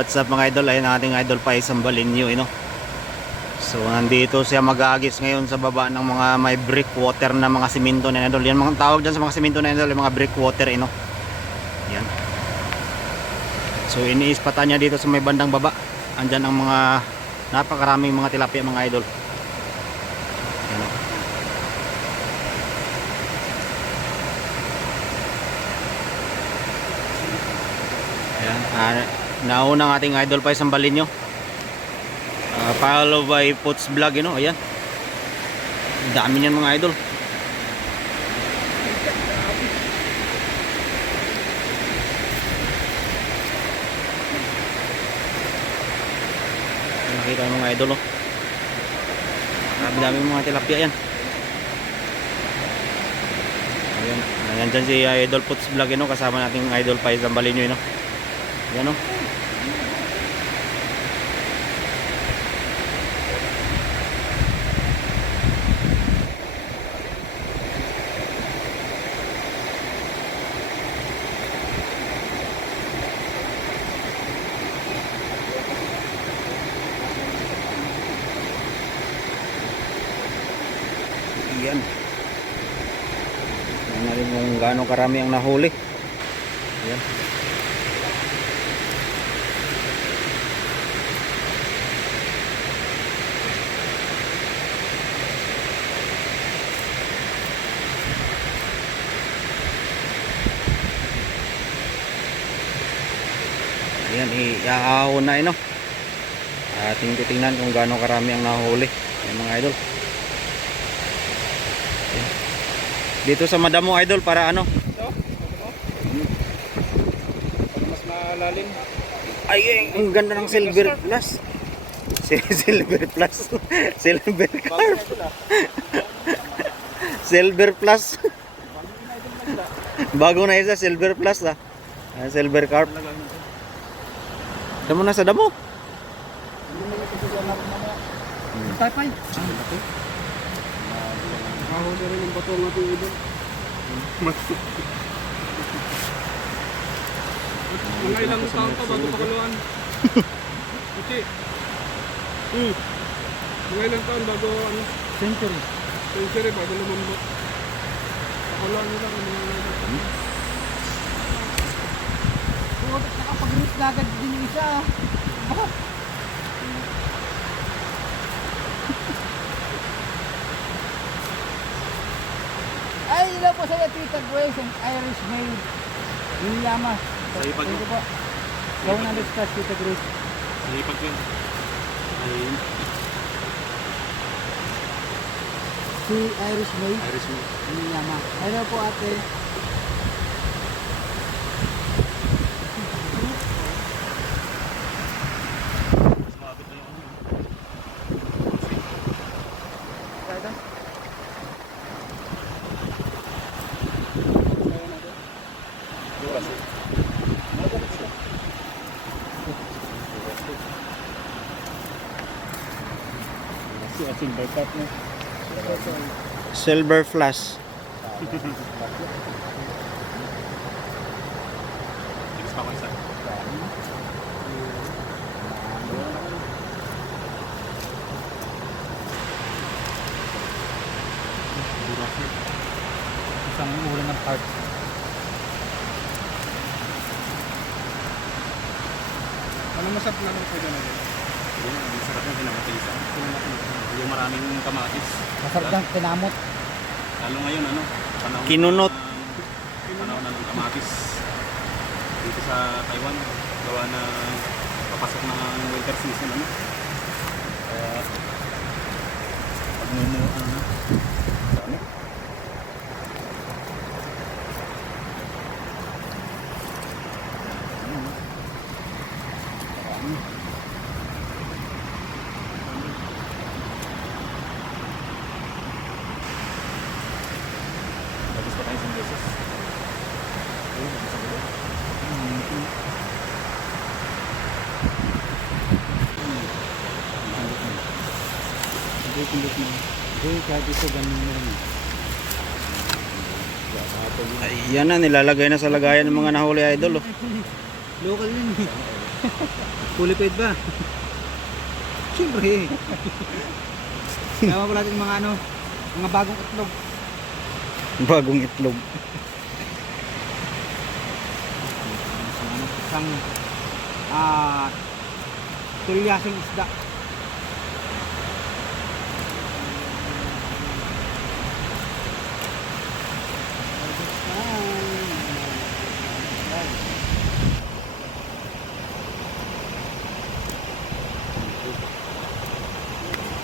What's up mga idol? Ayun ang ating idol pa isang balinyo, you know? So nandito siya mag-aagis ngayon sa baba ng mga may brick water na mga simento na idol. Yan mga tawag dyan sa mga simento na idol, mga brick water, you know? Yan. So iniispatan niya dito sa may bandang baba. Andyan ang mga napakaraming mga tilapia mga idol. Yan. oh. Ayan. Ah, nauna ang ating idol pa isang balinyo. Uh, follow by Puts Vlog, you know, ayan. Dami niyan mga idol. Nakita mga idol, oh. Dami dami mga tilapia yan. Ayan, ayan dyan si Idol Puts Vlog, you know, kasama nating idol pa isang balinyo, you know. Ayan, oh. Yan. Yan na rin kung gaano karami ang nahuli. Yan. Ayan, iaahaw na ino. Ating titingnan kung gaano karami ang nahuli. Ayan mga idol. Dito sa Madamo Idol para ano? Para mas malalim. Ay, ay, ang ganda ng silver plus. Si- silver plus. silver carp. ito. Silver plus. Bago na ito isa, silver plus ah. Ah, silver carp. Ito. Tama na sa damo. Hindi mo mo na. Rin yung bato ng ating idol. Mga ilang taon pa bago pakaluan. Kasi, hmm. Mga ilang taon bago ano, Century. century bago lumambot. Pakaluan nila ang mga ilang Nakapag-reach na agad din yung isa. Ay, po sa'yo, Tita Grace, ang Irish maid. Yung llama. Sa ipag you po. Go na discuss, Tita Grace. Nalipag ko yun. Ay, Si Irish maid, Iris mo. yung llama. Hello po, ate. Mas mabit na yung ano. Kaya Barkat mo. Silver flash. Tigas pa ko isa. Isang ulan ng part. Ano masarap na lang pwede na Yun, ang sarap yung pinakatisa. Yung maraming kamatis. Masarap ng tinamot. Lalo ngayon, ano? Panahon Kinunot. Na, panahon na ng kamatis. Dito sa Taiwan. Gawa na papasok na ang winter season, ano? Kaya, pagmumuan na. Ano? Bagis pa tayo sa beses. Ayun, isang ulo. Hindi, hindi, hindi. Hindi, kahit ito, ganun na rin. Ay, yan na, nilalagay na sa lagayan ng mga nahuli idol. Oh. Local yun eh. Fully paid ba? Siyempre. Kaya wala natin mga ano, mga bagong itlog. Bagong itlog. Isang ah tulyasing isda.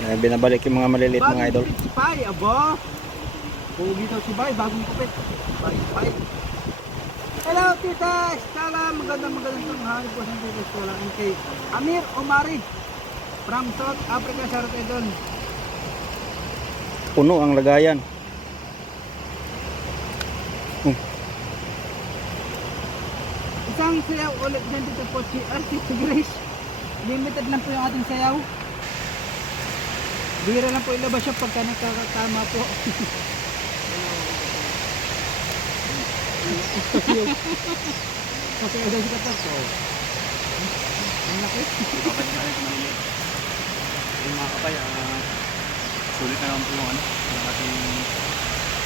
Ayan, binabalik yung mga maliliit mga idol. Bagong spy, abo. Pugi daw si Bay, bagong kupit. Spy, spy. Hello, Tita Estela. Magandang magandang tanghali po sa Tita Estela. And kay Amir Omari from South Africa, Sarot Idol. Puno ang lagayan. Isang sayaw ulit dyan dito po si Artist Grace. Limited lang po yung ating sayaw. Bira lang po ilabas siya pagka nakakatama po. Kasi daw si Katar ko. Ang laki. Yung mga kapay, ah, sulit na naman po yung ano, yung ating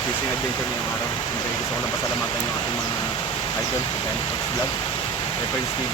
fishing adventure ngayong araw. Siyempre gusto ko lang pasalamatan yung ating mga idol, kaya Fox Vlog, Prince TV,